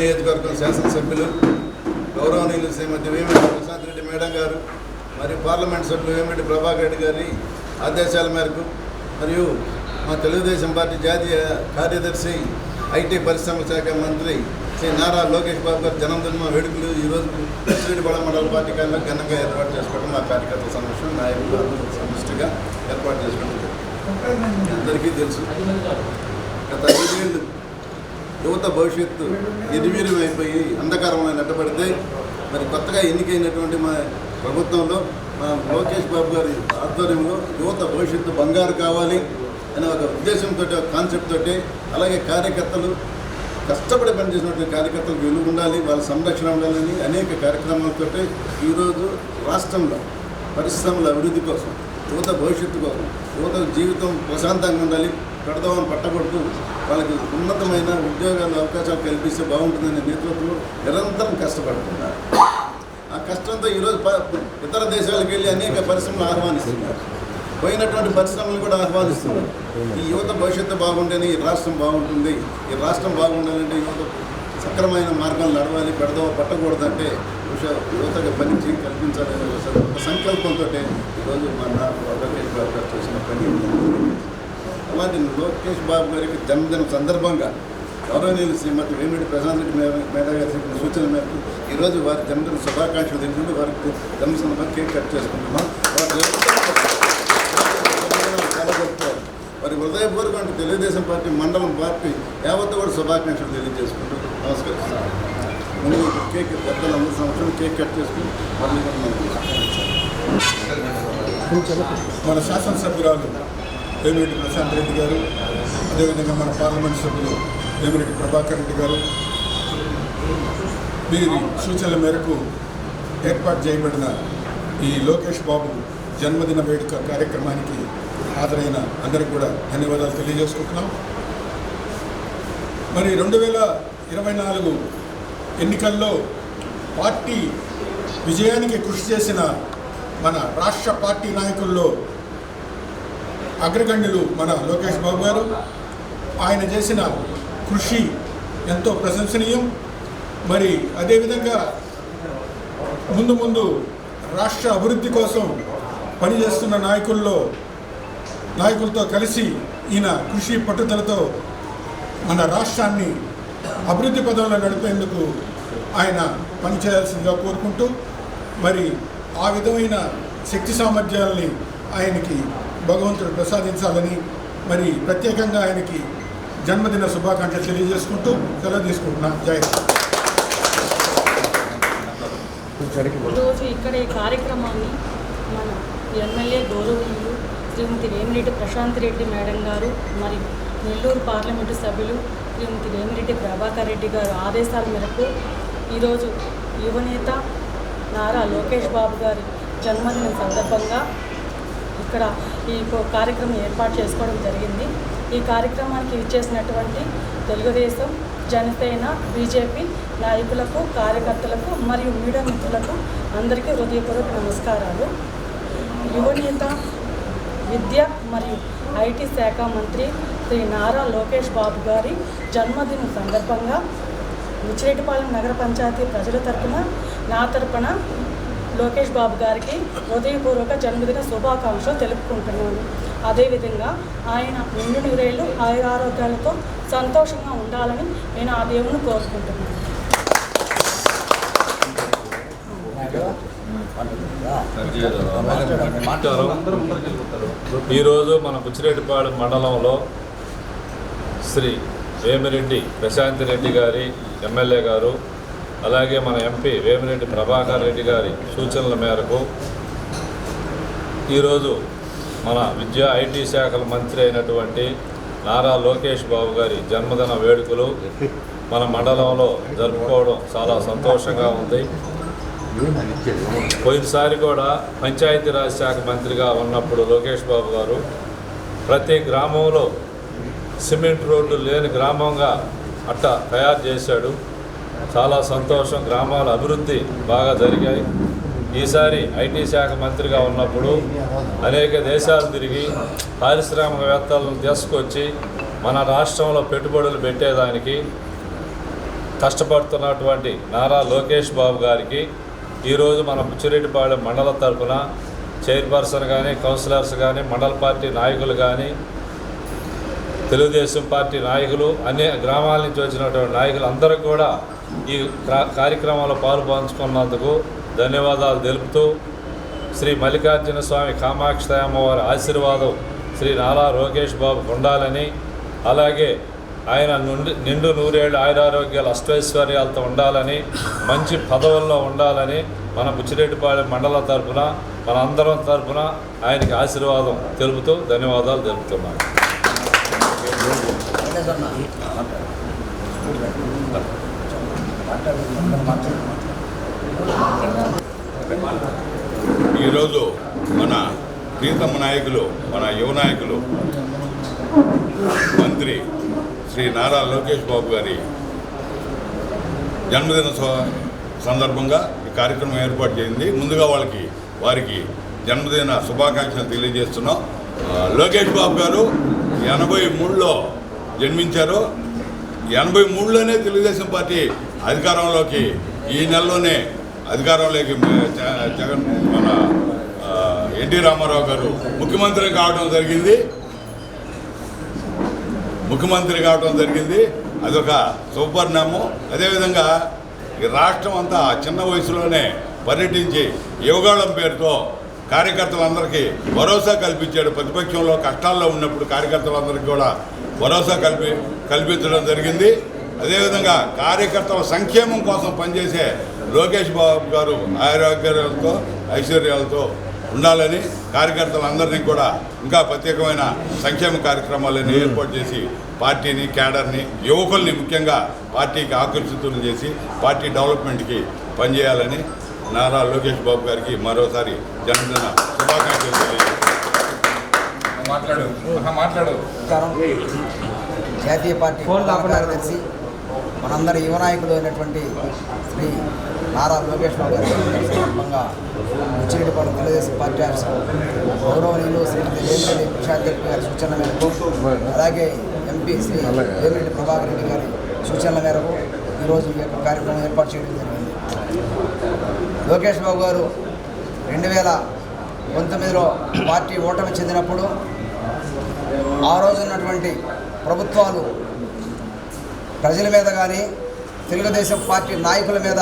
నియోజకవర్గం శాసనసభ్యులు గౌరవనీయులు శ్రీమతి వేమిరెడ్డి ప్రశాంత్ రెడ్డి మేడం గారు మరియు పార్లమెంట్ సభ్యులు వేమిరెడ్డి ప్రభాకర్ రెడ్డి గారి ఆదేశాల మేరకు మరియు మా తెలుగుదేశం పార్టీ జాతీయ కార్యదర్శి ఐటీ పరిశ్రమల శాఖ మంత్రి శ్రీ నారా లోకేష్ బాబు గారి జన్మదిన వేడుకలు ఈరోజు శ్రీడిపాళ మండల పార్టీ కార్యాలయంలో ఘనంగా ఏర్పాటు చేసుకోవడం మా కార్యకర్తల సమస్య నాయకులు అందరూ సమిష్టిగా ఏర్పాటు చేసుకోవడం అందరికీ తెలుసు. గత 5 ఏళ్ళు యువత భవిష్యత్తు నిర్వీర్యం అయిపోయి అంధకారంలో నెట్టబడితే మరి కొత్తగా ఎన్నికైనటువంటి మా ప్రభుత్వంలో మా లోకేష్ బాబు గారి ఆధ్వర్యంలో యువత భవిష్యత్తు బంగారు కావాలి అనే ఒక ఉద్దేశంతో ఒక కాన్సెప్ట్ తోటి అలాగే కార్యకర్తలు కష్టపడి పనిచేసినటువంటి కార్యకర్తలకు విలువ ఉండాలి, వాళ్ళ సంరక్షణ ఉండాలని అనేక కార్యక్రమాలతో ఈరోజు రాష్ట్రంలో పరిశ్రమల అభివృద్ధి కోసం యువత భవిష్యత్తు కోసం యువత జీవితం ప్రశాంతంగా ఉండాలి, పెడదామని పట్టబడుతూ వాళ్ళకి ఉన్నతమైన ఉద్యోగాల అవకాశాలు కల్పిస్తే బాగుంటుందనే నేతృత్వంలో నిరంతరం కష్టపడుతున్నారు. ఆ కష్టంతో ఈరోజు ఇతర దేశాలకు వెళ్ళి అనేక పరిశ్రమలు ఆహ్వానిస్తున్నారు, పోయినటువంటి పరిశ్రమలు కూడా ఆహ్వానిస్తున్నారు. ఈ యువత భవిష్యత్తు బాగుంటేనే ఈ రాష్ట్రం బాగుంటుంది, ఈ రాష్ట్రం బాగుండాలంటే యువత సక్రమైన మార్గాలు నడవాలి, పట్టకూడదంటే యువతకు పని కల్పించాలనే ఒక సంకల్పంతో ఈరోజు మన లోకేష్ బాబు గారు చేసిన పని. అలాంటి లోకేష్ బాబు గారికి జన్మదిన సందర్భంగా గౌరవనీయులు శ్రీమతి వేమిరెడ్డి ప్రశాంత్ రెడ్డి మేడం గారి చెప్పిన సూచన మేరకు ఈరోజు వారి జన్మదిన శుభాకాంక్షలు తెలుసుకుంటూ వారికి జన్మ సందర్భంగా కేక్ కట్ చేసుకుంటున్నాం. చాలా గొప్పవారు. వారి హృదయపూర్వక తెలుగుదేశం పార్టీ మండలం పార్టీ యావత్తు కూడా శుభాకాంక్షలు తెలియజేసుకుంటూ నమస్కరిస్తున్నాను. ముందు కేక్ పెద్దలందరూ సంవత్సరం కేక్ కట్ చేసుకుని మళ్ళీ మన శాసనసభ్యురాలు వేమిరెడ్డి ప్రశాంత్ రెడ్డి గారు, అదేవిధంగా మన పార్లమెంట్ సభ్యులు వేమిరెడ్డి ప్రభాకర్ రెడ్డి గారు వీరి సూచనల మేరకు ఏర్పాటు చేయబడిన ఈ లోకేష్ బాబు జన్మదిన వేడుక కార్యక్రమానికి హాజరైన అందరికీ కూడా ధన్యవాదాలు తెలియజేసుకుంటున్నాం. మరి 2024 ఎన్నికల్లో పార్టీ విజయానికి కృషి చేసిన మన రాష్ట్ర పార్టీ నాయకుల్లో అగ్రగణ్యులు మన లోకేష్ బాబు గారు. ఆయన చేసిన కృషి ఎంతో ప్రశంసనీయం. మరి అదేవిధంగా ముందు రాష్ట్ర అభివృద్ధి కోసం పనిచేస్తున్న నాయకులతో కలిసి ఈయన కృషి పట్టుదలతో మన రాష్ట్రాన్ని అభివృద్ధి పదంలో నడిపేందుకు ఆయన పనిచేయాల్సిందిగా కోరుకుంటూ మరి ఆ విధమైన శక్తి సామర్థ్యాలని ఆయనకి భగవంతుడు ప్రసాదించాలని మరి ప్రత్యేకంగా ఆయనకి జన్మదిన శుభాకాంక్షలు తెలియజేసుకుంటూ సెలవు తీసుకుంటున్నాం. జై. ఈరోజు ఇక్కడ ఈ కార్యక్రమాన్ని మన ఎమ్మెల్యే గౌరవనీయులు శ్రీమతి వేమిరెడ్డి ప్రశాంత్ రెడ్డి మేడం గారు మరియు నెల్లూరు పార్లమెంటు సభ్యులు శ్రీమతి వేమిరెడ్డి ప్రభాకర్ రెడ్డి గారు ఆదేశాల మేరకు ఈరోజు యువనేత నారా లోకేష్ బాబు గారి జన్మదినం సందర్భంగా ఇక్కడ ఈ కార్యక్రమం ఏర్పాటు చేసుకోవడం జరిగింది. ఈ కార్యక్రమానికి ఇచ్చేసినటువంటి తెలుగుదేశం, జనసేన, బీజేపీ నాయకులకు, కార్యకర్తలకు మరియు మీడియా మిత్రులకు అందరికీ హృదయపూర్వక నమస్కారాలు. యువనేత, విద్య మరియు ఐటీ శాఖ మంత్రి శ్రీ నారా లోకేష్ బాబు గారి జన్మదినం సందర్భంగా బుచ్చిరెడ్డిపాలెం నగర పంచాయతీ ప్రజల తరపున నా తరపున లోకేష్ బాబు గారికి హృదయపూర్వక జన్మదిన శుభాకాంక్షలు తెలుపుకుంటున్నాను. అదేవిధంగా ఆయన నిండు నూరేళ్ళు ఆయురారోగ్యాలతో సంతోషంగా ఉండాలని నేను ఆ దేవుని కోరుకుంటున్నాను. ఈరోజు మన బుచ్చిరెడ్డిపాలెం మండలంలో శ్రీ వేమిరెడ్డి ప్రశాంత్ రెడ్డి గారి ఎమ్మెల్యే గారు, అలాగే మన ఎంపీ వేమిరెడ్డి ప్రభాకర్ రెడ్డి గారి సూచనల మేరకు ఈరోజు మన విద్యా ఐటీ శాఖల మంత్రి అయినటువంటి నారా లోకేష్ బాబు గారి జన్మదిన వేడుకలు మన మండలంలో జరుపుకోవడం చాలా సంతోషంగా ఉంది. పోయినసారి కూడా పంచాయతీరాజ్ శాఖ మంత్రిగా ఉన్నప్పుడు లోకేష్ బాబు గారు ప్రతి గ్రామంలో సిమెంట్ రోడ్లు లేని గ్రామంగా అట్టా తయారు చేశాడు. చాలా సంతోషం. గ్రామాల అభివృద్ధి బాగా జరిగాయి. ఈసారి ఐటీ శాఖ మంత్రిగా ఉన్నప్పుడు అనేక దేశాలు తిరిగి పారిశ్రామికవేత్తలను తీసుకొచ్చి మన రాష్ట్రంలో పెట్టుబడులు పెట్టేదానికి కష్టపడుతున్నటువంటి నారా లోకేష్ బాబు గారికి ఈరోజు మన బుచ్చిరెడ్డిపాళెం మండల తరఫున చైర్పర్సన్ కానీ, కౌన్సిలర్స్ కానీ, మండల పార్టీ నాయకులు కానీ, తెలుగుదేశం పార్టీ నాయకులు, అన్ని గ్రామాల నుంచి వచ్చినటువంటి నాయకులు అందరూ కూడా ఈ కార్యక్రమంలో పాల్పంచుకున్నందుకు ధన్యవాదాలు తెలుపుతూ శ్రీ మల్లికార్జున స్వామి కామాక్షి అమ్మవారి ఆశీర్వాదం శ్రీ నారా లోకేష్ బాబుకు ఉండాలని, అలాగే ఆయన నిండు నూరేళ్ళు ఆయురారోగ్యాలు అష్టైశ్వర్యాలతో ఉండాలని, మంచి పదవుల్లో ఉండాలని మన బుచ్చిరెడ్డిపాళెం మండలం తరఫున, మన అందరం తరఫున ఆయనకి ఆశీర్వాదం తెలుపుతూ ధన్యవాదాలు తెలుపుతున్నాను. ఈరోజు మన ప్రీతమ నాయకులు, మన యువ నాయకులు, మంత్రి శ్రీ నారా లోకేష్ బాబు గారి జన్మదిన సందర్భంగా ఈ కార్యక్రమం ఏర్పాటు చేసింది. ముందుగా వారికి జన్మదిన శుభాకాంక్షలు తెలియజేస్తున్నాం. లోకేష్ బాబు గారు 83లో జన్మించారు. 83లోనే తెలుగుదేశం పార్టీ అధికారంలోకి, ఈ నెలలోనే అధికారంలోకి జగన్ మన ఎన్టీ రామారావు గారు ముఖ్యమంత్రి కావడం జరిగింది. అదొక శుభపరిణామం. అదేవిధంగా ఈ రాష్ట్రం అంతా చిన్న వయసులోనే పర్యటించి యువగాళం పేరుతో కార్యకర్తలందరికీ భరోసా కల్పించాడు. ప్రతిపక్షంలో కష్టాల్లో ఉన్నప్పుడు కార్యకర్తలందరికీ కూడా భరోసా కల్పించడం జరిగింది. అదేవిధంగా కార్యకర్తల సంక్షేమం కోసం పనిచేసే లోకేష్ బాబు గారు ఆరోగ్యాలతో ఐశ్వర్యాలతో ఉండాలని, కార్యకర్తలందరినీ కూడా ఇంకా ప్రత్యేకమైన సంక్షేమ కార్యక్రమాలను ఏర్పాటు చేసి పార్టీని, క్యాడర్ని, యువకుల్ని ముఖ్యంగా పార్టీకి ఆకర్షితులు చేసి పార్టీ డెవలప్మెంట్కి పనిచేయాలని నారా లోకేష్ బాబు గారికి మరోసారి జన్మదిన శుభాకాంక్షలు. జాతీయ పార్టీ కార్యదర్శి, మనందరి యువ నాయకులు అయినటువంటి శ్రీ నారా లోకేష్ బాబు గారి సందర్భంగా బుచ్చిరెడ్డిపాళెం తెలుగుదేశం పార్టీ ఆఫీసులో గౌరవనీయులు శ్రీమతి వేమిరెడ్డి ప్రశాంత్ రెడ్డి గారి సూచనల మేరకు, అలాగే ఎంపీ శ్రీ వేమిరెడ్డి ప్రభాకర్ రెడ్డి గారి సూచనల మేరకు ఈరోజు ఈ యొక్క కార్యక్రమం ఏర్పాటు చేయడం జరిగింది. లోకేష్ బాబు గారు 2019లో పార్టీ ఓటమి చెందినప్పుడు ఆ రోజు ఉన్నటువంటి ప్రభుత్వాలు ప్రజల మీద కానీ, తెలుగుదేశం పార్టీ నాయకుల మీద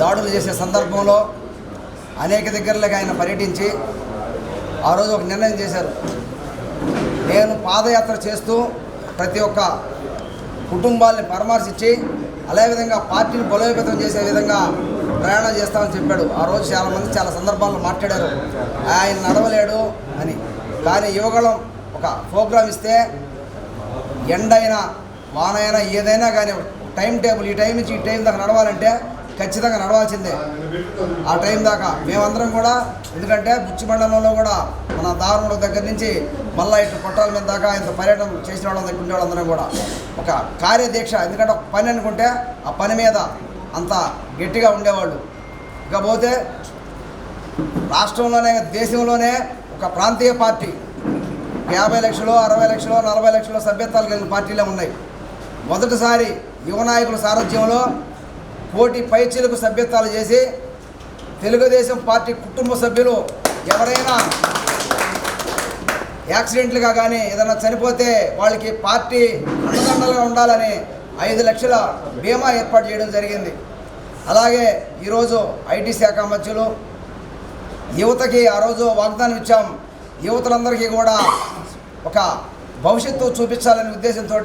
దాడులు చేసే సందర్భంలో అనేక దగ్గరలోకి ఆయన పర్యటించి ఆ రోజు ఒక నిర్ణయం చేశారు. నేను పాదయాత్ర చేస్తూ ప్రతి ఒక్క కుటుంబాలని పరామర్శించి అదేవిధంగా పార్టీని బలోపేతం చేసే విధంగా ప్రయాణం చేస్తామని చెప్పాడు. ఆ రోజు చాలామంది చాలా సందర్భాల్లో మాట్లాడారు ఆయన నడవలేడు అని. కానీ యువగళం ఒక ప్రోగ్రాం ఇస్తే ఎండైనా వానైనా ఏదైనా కానీ టైం టేబుల్, ఈ టైం నుంచి ఈ టైం దాకా నడవాలంటే ఖచ్చితంగా నడవాల్సిందే. ఆ టైం దాకా మేమందరం కూడా, ఎందుకంటే బుచ్చి మండలంలో కూడా మన దారుణుల దగ్గర నుంచి మళ్ళీ ఇటు కొట్టాల మీద దాకా ఇంత పర్యటన చేసిన వాళ్ళ దగ్గర ఉండే వాళ్ళందరం కూడా ఒక కార్యదీక్ష, ఎందుకంటే ఒక పని అనుకుంటే ఆ పని మీద అంత గట్టిగా ఉండేవాళ్ళు. ఇకపోతే రాష్ట్రంలోనే, దేశంలోనే ఒక ప్రాంతీయ పార్టీ 50 లక్షలు, 60 లక్షలు, 40 లక్షలు సభ్యత్వాలు కలిగిన పార్టీలే ఉన్నాయి. మొదటిసారి యువ నాయకుల సారథ్యంలో కోటి పైచీలకు సభ్యత్వాలు చేసి తెలుగుదేశం పార్టీ కుటుంబ సభ్యులు ఎవరైనా యాక్సిడెంట్లుగా కానీ ఏదైనా చనిపోతే వాళ్ళకి పార్టీ అండదండలుగా ఉండాలని 5 లక్షల బీమా ఏర్పాటు చేయడం జరిగింది. అలాగే ఈరోజు ఐటీ శాఖ మంత్రులు యువతకి ఆ రోజు వాగ్దానం ఇచ్చాం. యువతులందరికీ కూడా ఒక భవిష్యత్తు చూపించాలనే ఉద్దేశంతో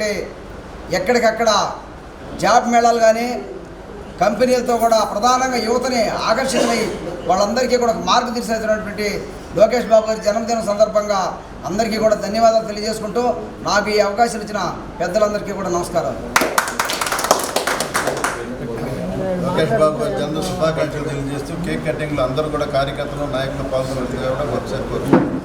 ఎక్కడికక్కడ జాబ్ మేళాలు కానీ కంపెనీలతో కూడా ప్రధానంగా యువతని ఆకర్షితులై వాళ్ళందరికీ కూడా మార్గదర్శించినటువంటి లోకేష్ బాబు గారి జన్మదినం సందర్భంగా అందరికీ కూడా ధన్యవాదాలు తెలియజేసుకుంటూ నాకు ఈ అవకాశం ఇచ్చిన పెద్దలందరికీ కూడా నమస్కారం. లోకేష్ బాబు గారి జన్మ శుభాకాంక్షలు తెలియజేస్తూ కేక్ కటింగ్లో అందరూ కూడా కార్యకర్తలు, నాయకులు పాల్గొన్నట్టుగా కూడా ఒకసారి కోరుతున్నాను.